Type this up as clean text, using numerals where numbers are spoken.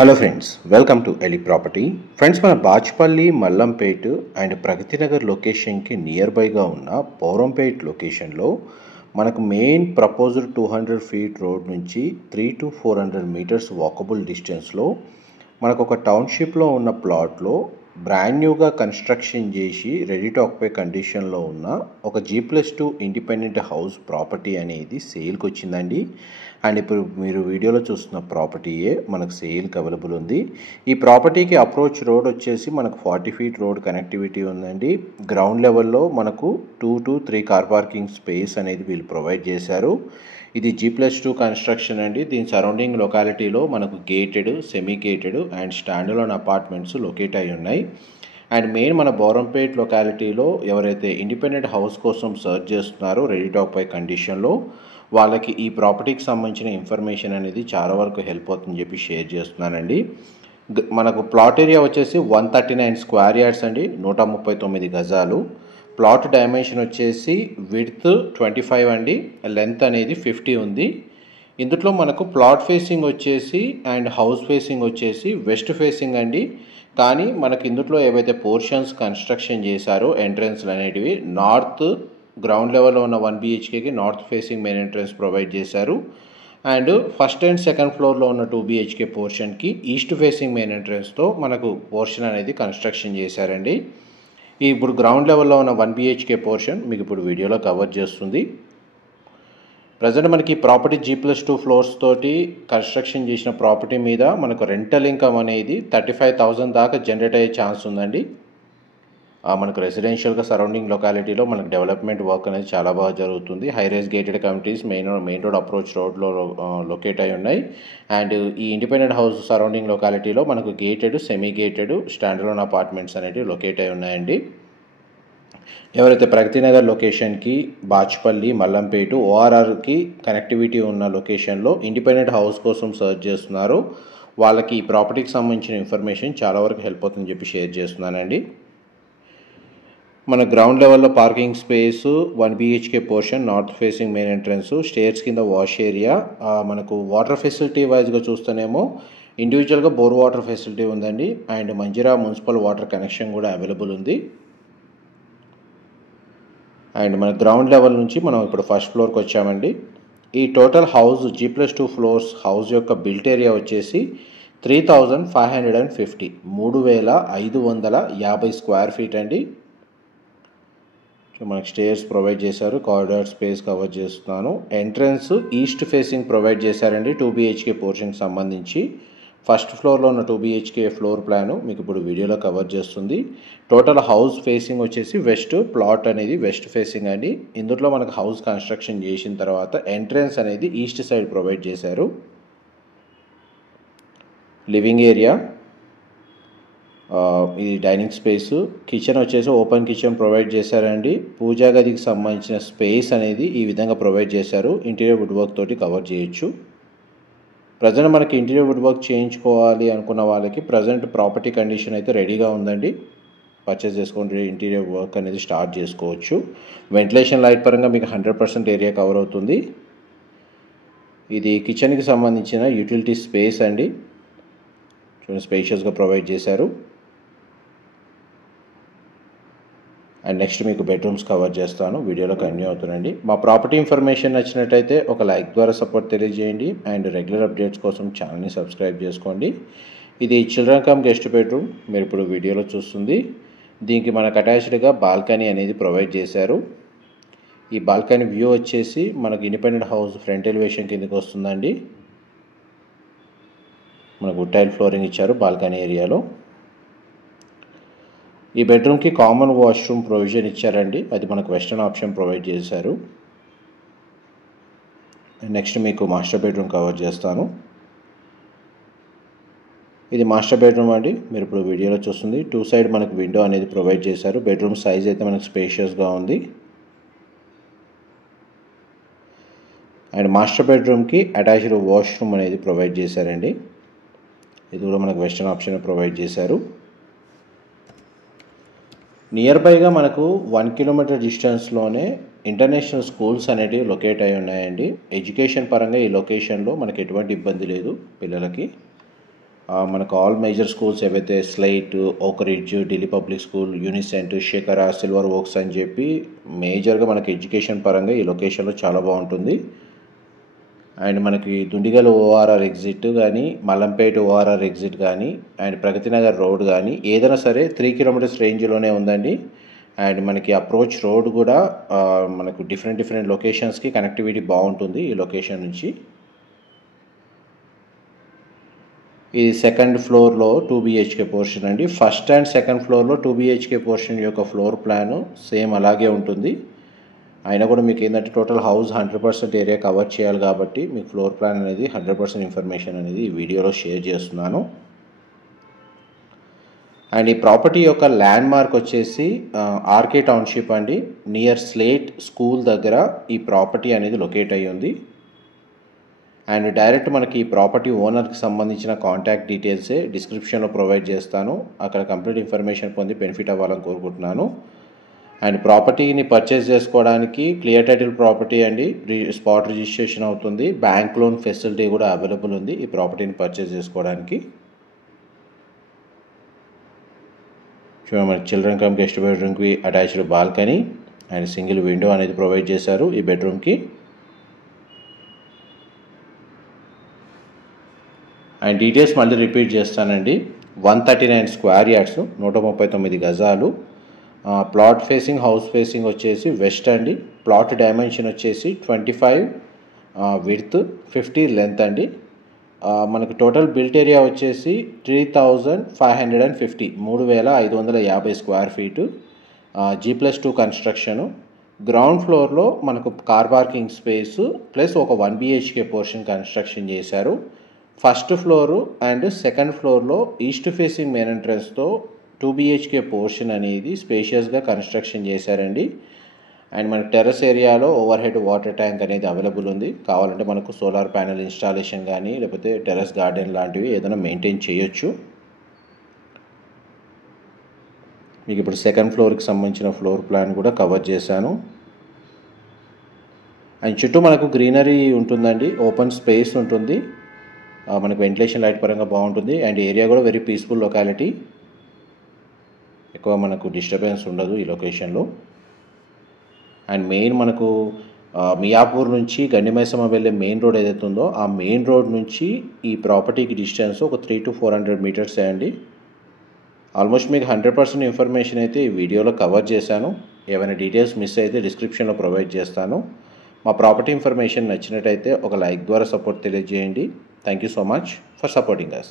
Hello friends, welcome to ఎలి property. Friends, మన Bachupally, Mallampet and Pragathi Nagar లొకేషన్కి నియర్ బైగా ఉన్న పౌరంపేట్ లొకేషన్లో మనకు మెయిన్ ప్రపోజ్డ్ 200 ఫీట్ రోడ్ నుంచి 300 to 400 మీటర్స్ వాకబుల్ డిస్టెన్స్లో మనకు ఒక టౌన్షిప్లో ఉన్న ప్లాట్లో బ్రాండ్ న్యూగా కన్స్ట్రక్షన్ చేసి రెడీ టు ఆక్యుపై కండిషన్లో ఉన్న ఒక G+2 ఇండిపెండెంట్ హౌస్ ప్రాపర్టీ అనేది సేల్కి వచ్చిందండి. అండ్ ఇప్పుడు మీరు వీడియోలో చూస్తున్న ప్రాపర్టీయే మనకు సేల్కి అవైలబుల్ ఉంది. ఈ ప్రాపర్టీకి అప్రోచ్ రోడ్ వచ్చేసి మనకు 40 ఫీట్ రోడ్ కనెక్టివిటీ ఉందండి. గ్రౌండ్ లెవెల్లో మనకు 2 to 3 కార్ పార్కింగ్ స్పేస్ అనేది వీళ్ళు ప్రొవైడ్ చేశారు. ఇది G+2 కన్స్ట్రక్షన్ అండి. దీని సరౌండింగ్ లొకాలిటీలో మనకు gated, semi gated and standalone apartments locate అయి ఉన్నాయి. అండ్ మెయిన్ మన బౌరంపేట్ లొకాలిటీలో ఎవరైతే ఇండిపెండెంట్ హౌస్ కోసం సర్చ్ చేస్తున్నారో రెడీ టు ఆక్యుపై కండిషన్లో వాళ్ళకి ఈ ప్రాపర్టీకి సంబంధించిన ఇన్ఫర్మేషన్ అనేది చాలా వరకు హెల్ప్ అవుతుందని చెప్పి షేర్ చేస్తున్నానండి. మనకు ప్లాట్ ఏరియా వచ్చేసి 139 స్క్వేర్ యార్డ్స్ అండి, 139 గజాలు. ప్లాట్ డైమెన్షన్ వచ్చేసి విడ్త్ 25 అండి, లెంత్ అనేది 50 ఉంది. ఇందులో మనకు ప్లాట్ ఫేసింగ్ వచ్చేసి అండ్ హౌస్ ఫేసింగ్ వచ్చేసి వెస్ట్ ఫేసింగ్ అండి. కానీ మనకి ఇందులో ఏవైతే పోర్షన్స్ కన్స్ట్రక్షన్ చేశారో ఎంట్రన్స్లు అనేటివి నార్త్ గ్రౌండ్ లెవెల్లో ఉన్న 1 BHKకి north facing main entrance provide చేశారు. అండ్ ఫస్ట్ అండ్ సెకండ్ ఫ్లోర్లో ఉన్న 2 BHK పోర్షన్కి ఈస్ట్ ఫేసింగ్ మెయిన్ ఎంట్రన్స్తో మనకు పోర్షన్ అనేది కన్స్ట్రక్షన్ చేశారండి. ఇప్పుడు గ్రౌండ్ లెవెల్లో ఉన్న 1 BHK పోర్షన్ మీకు ఇప్పుడు వీడియోలో కవర్ చేస్తుంది. ప్రజెంట్ మనకి ప్రాపర్టీ G+2 ఫ్లోర్స్ తోటి కన్స్ట్రక్షన్ చేసిన ప్రాపర్టీ మీద మనకు రెంటల్ ఇన్కమ్ అనేది 35,000 దాకా జనరేట్ అయ్యే ఛాన్స్ ఉందండి. మనకు రెసిడెన్షియల్గా సరౌండింగ్ లొకాలిటీలో మనకు డెవలప్మెంట్ వర్క్ అనేది చాలా బాగా జరుగుతుంది. High rise gated communities main road approach రోడ్లో లొకేట్ అయి ఉన్నాయి. అండ్ ఈ ఇండిపెండెంట్ హౌస్ సరౌండింగ్ లొకాలిటీలో మనకు gated, semi gated standalone apartments అనేవి లొకేట్ అయి ఉన్నాయండి. ఎవరైతే ప్రగతినగర్ లొకేషన్కి, బాచ్పల్లి, మల్లంపేట, ORRకి కనెక్టివిటీ ఉన్న లొకేషన్లో ఇండిపెండెంట్ హౌస్ కోసం సర్చ్ చేస్తున్నారో వాళ్ళకి ఈ ప్రాపర్టీకి సంబంధించిన ఇన్ఫర్మేషన్ చాలా వరకు హెల్ప్ అవుతుందని చెప్పి షేర్ చేస్తున్నానండి. మన గ్రౌండ్ లెవెల్లో parking space, 1 BHK portion, north facing main entrance, stairs కింద వాష్ ఏరియా. మనకు వాటర్ ఫెసిలిటీ వైజ్గా చూస్తేనేమో ఇండివిజువల్గా బోర్ వాటర్ ఫెసిలిటీ ఉందండి. And Manjeera municipal water connection కూడా అవైలబుల్ ఉంది. అండ్ మన గ్రౌండ్ లెవెల్ నుంచి మనం ఇప్పుడు ఫస్ట్ ఫ్లోర్కి వచ్చామండి. ఈ total house G+2 floors house యొక్క బిల్ట్ ఏరియా వచ్చేసి 3,550 3,550 స్క్వేర్ ఫీట్ అండి. మనకు స్టేర్స్ ప్రొవైడ్ చేశారు, కారిడార్ స్పేస్ కవర్ చేస్తున్నాను. ఎంట్రన్స్ ఈస్ట్ ఫేసింగ్ ప్రొవైడ్ చేశారండి 2 BHK పోర్షన్కి సంబంధించి. ఫస్ట్ ఫ్లోర్లో ఉన్న 2 BHK ఫ్లోర్ ప్లాను మీకు ఇప్పుడు వీడియోలో కవర్ చేస్తుంది. టోటల్ హౌస్ ఫేసింగ్ వచ్చేసి వెస్ట్, ప్లాట్ అనేది వెస్ట్ ఫేసింగ్ అండి. ఇందులో మనకు హౌస్ కన్స్ట్రక్షన్ చేసిన తర్వాత ఎంట్రన్స్ అనేది ఈస్ట్ సైడ్ ప్రొవైడ్ చేశారు. లివింగ్ ఏరియా, ఇది డైనింగ్ స్పేస్, కిచెన్ వచ్చేసి ఓపెన్ కిచెన్ ప్రొవైడ్ చేశారండి. పూజా గదికి సంబంధించిన స్పేస్ అనేది ఈ విధంగా ప్రొవైడ్ చేశారు. ఇంటీరియర్ వుడ్ వర్క్ తోటి కవర్ చేయొచ్చు. ప్రజెంట్ మనకి ఇంటీరియర్ వుడ్ వర్క్ చేయించుకోవాలి అనుకున్న వాళ్ళకి ప్రజెంట్ ప్రాపర్టీ కండిషన్ అయితే రెడీగా ఉందండి. పర్చేస్ చేసుకొని ఇంటీరియర్ వర్క్ అనేది స్టార్ట్ చేసుకోవచ్చు. వెంటిలేషన్ లైట్ పరంగా మీకు 100% ఏరియా కవర్ అవుతుంది. ఇది కిచెన్కి సంబంధించిన యూటిలిటీ స్పేస్ అండి. చూడండి, స్పేషియస్గా ప్రొవైడ్ చేశారు. అండ్ నెక్స్ట్ మీకు బెడ్రూమ్స్ కవర్ చేస్తాను, వీడియోలో కంటిన్యూ అవుతుందండి. మా ప్రాపర్టీ ఇన్ఫర్మేషన్ నచ్చినట్టయితే ఒక లైక్ ద్వారా సపోర్ట్ తెలియజేయండి. అండ్ రెగ్యులర్ అప్డేట్స్ కోసం ఛానల్ని సబ్స్క్రైబ్ చేసుకోండి. ఇది చిల్డ్రన్ కమ్ గెస్ట్ బెడ్రూమ్ మీరు ఇప్పుడు వీడియోలో చూస్తుంది. దీనికి మనకు అటాచ్డ్గా బాల్కనీ అనేది ప్రొవైడ్ చేశారు. ఈ బాల్కనీ వ్యూ వచ్చేసి మనకు ఇండిపెండెంట్ హౌస్ ఫ్రంట్ ఎలివేషన్ కిందకి వస్తుందండి. మనకు టైల్ ఫ్లోరింగ్ ఇచ్చారు బాల్కనీ ఏరియాలో. ఈ బెడ్రూమ్కి కామన్ వాష్రూమ్ ప్రొవిజన్ ఇచ్చారండి, అది మనకు వెస్టర్న్ ఆప్షన్ ప్రొవైడ్ చేశారు. నెక్స్ట్ మీకు మాస్టర్ బెడ్రూమ్ కవర్ చేస్తాను. ఇది మాస్టర్ బెడ్రూమ్ అండి, మీరు ఇప్పుడు వీడియోలో చూస్తుంది. 2 సైడ్ మనకు విండో అనేది ప్రొవైడ్ చేశారు. బెడ్రూమ్ సైజ్ అయితే మనకు స్పేషియస్గా ఉంది. అండ్ మాస్టర్ బెడ్రూమ్కి అటాచ్డ్ వాష్రూమ్ అనేది ప్రొవైడ్ చేశారండి. ఇది కూడా మనకు వెస్టర్న్ ఆప్షన్ ప్రొవైడ్ చేశారు. నియర్ బైగా మనకు 1 కిలోమీటర్ డిస్టెన్స్లోనే ఇంటర్నేషనల్ స్కూల్స్ అనేటివి లొకేట్ అయి ఉన్నాయండి. ఎడ్యుకేషన్ పరంగా ఈ లొకేషన్లో మనకు ఎటువంటి ఇబ్బంది లేదు పిల్లలకి. మనకు ఆల్ మేజర్ స్కూల్స్ ఏవైతే Slate, Oak Ridge, Delhi Public School, Unicent, శేఖర, సిల్వర్ ఓక్స్ అని చెప్పి మేజర్గా మనకి ఎడ్యుకేషన్ పరంగా ఈ లొకేషన్లో చాలా బాగుంటుంది. అండ్ మనకి దుండిగల్ ఓఆర్ఆర్ ఎగ్జిట్ కానీ, మల్లంపేట ఓఆర్ఆర్ ఎగ్జిట్ కానీ, అండ్ ప్రగతి నగర్ రోడ్ కానీ ఏదైనా సరే 3 కిలోమీటర్స్ రేంజ్లోనే ఉందండి. అండ్ మనకి అప్రోచ్ రోడ్ కూడా మనకు డిఫరెంట్ లొకేషన్స్కి కనెక్టివిటీ బాగుంటుంది ఈ లొకేషన్ నుంచి. ఇది సెకండ్ ఫ్లోర్లో 2 BHK పోర్షన్ అండి. ఫస్ట్ అండ్ సెకండ్ ఫ్లోర్లో 2 BHK పోర్షన్ యొక్క ఫ్లోర్ ప్లాను సేమ్ అలాగే ఉంటుంది. అయినా కూడా మీకు ఏంటంటే టోటల్ హౌస్ 100% ఏరియా కవర్ చేయాలి కాబట్టి మీకు ఫ్లోర్ ప్లాన్ అనేది 100% ఇన్ఫర్మేషన్ అనేది ఈ వీడియోలో షేర్ చేస్తున్నాను. అండ్ ఈ ప్రాపర్టీ యొక్క ల్యాండ్ మార్క్ వచ్చేసి ఆర్కే టౌన్షిప్ అండి. నియర్ స్లేట్ స్కూల్ దగ్గర ఈ ప్రాపర్టీ అనేది లొకేట్ అయ్యి ఉంది. అండ్ డైరెక్ట్ మనకి ఈ ప్రాపర్టీ ఓనర్కి సంబంధించిన కాంటాక్ట్ డీటెయిల్సే డిస్క్రిప్షన్లో ప్రొవైడ్ చేస్తాను. అక్కడ కంప్లీట్ ఇన్ఫర్మేషన్ పొంది బెనిఫిట్ అవ్వాలని కోరుకుంటున్నాను. అండ్ ప్రాపర్టీని పర్చేస్ చేసుకోవడానికి క్లియర్ టైటిల్ ప్రాపర్టీ అండి, స్పాట్ రిజిస్ట్రేషన్ అవుతుంది. బ్యాంక్ లోన్ ఫెసిలిటీ కూడా అవైలబుల్ ఉంది ఈ ప్రాపర్టీని పర్చేస్ చేసుకోవడానికి. చూడండి, మనకి చిల్డ్రన్ కమ్ గెస్ట్ బెడ్రూమ్కి attached balcony and single window అనేది ప్రొవైడ్ చేశారు ఈ బెడ్రూమ్కి. అండ్ డీటెయిల్స్ మళ్ళీ రిపీట్ చేస్తానండి. 139 స్క్వేర్ యార్డ్స్, 139 గజాలు. ప్లాట్ ఫేసింగ్, హౌస్ ఫేసింగ్ వచ్చేసి వెస్ట్ అండి. ప్లాట్ డైమెన్షన్ వచ్చేసి 25 విడ్త్, 50 లెంత్ అండి. మనకు టోటల్ బిల్ట్ ఏరియా వచ్చేసి 3550, 3550 square feet. G+2 construction. Ground ఫ్లోర్లో మనకు కార్ పార్కింగ్ స్పేస్ ప్లస్ ఒక 1 BHK పోర్షన్ కన్స్ట్రక్షన్ చేశారు. ఫస్ట్ ఫ్లోరు అండ్ సెకండ్ ఫ్లోర్లో ఈస్ట్ ఫేసింగ్ మెయిన్ ఎంట్రన్స్తో 2 BHK పోర్షన్ అనేది స్పేషియస్గా కన్స్ట్రక్షన్ చేశారండి. అండ్ మనకు టెర్రస్ ఏరియాలో ఓవర్ హెడ్ వాటర్ ట్యాంక్ అనేది అవైలబుల్ ఉంది. కావాలంటే మనకు సోలార్ ప్యానెల్ ఇన్స్టాలేషన్ కానీ లేకపోతే టెర్రస్ గార్డెన్ లాంటివి ఏదైనా మెయింటైన్ చేయొచ్చు. మీకు ఇప్పుడు సెకండ్ ఫ్లోర్కి సంబంధించిన ఫ్లోర్ ప్లాన్ కూడా కవర్ చేశాను. అండ్ చుట్టూ మనకు గ్రీనరీ ఉంటుందండి, ఓపెన్ స్పేస్ ఉంటుంది. మనకు వెంటిలేషన్ లైట్ పరంగా బాగుంటుంది. అండ్ ఏరియా కూడా వెరీ పీస్ఫుల్ లొకాలిటీ, ఎక్కువ మనకు డిస్టర్బెన్స్ ఉండదు ఈ లొకేషన్లో. అండ్ మెయిన్ మనకు మియాపూర్ నుంచి గండిమైసమ్మ వెళ్ళే మెయిన్ రోడ్ ఏదైతే ఉందో ఆ మెయిన్ రోడ్ నుంచి ఈ ప్రాపర్టీకి డిస్టెన్స్ ఒక 300 to 400 మీటర్స్ అండి. ఆల్మోస్ట్ మీకు 100% ఇన్ఫర్మేషన్ అయితే ఈ వీడియోలో కవర్ చేశాను. ఏమైనా డీటెయిల్స్ మిస్ అయితే డిస్క్రిప్షన్లో ప్రొవైడ్ చేస్తాను. మా ప్రాపర్టీ ఇన్ఫర్మేషన్ నచ్చినట్టయితే ఒక లైక్ ద్వారా సపోర్ట్ తెలియజేయండి. Thank you so much for supporting us.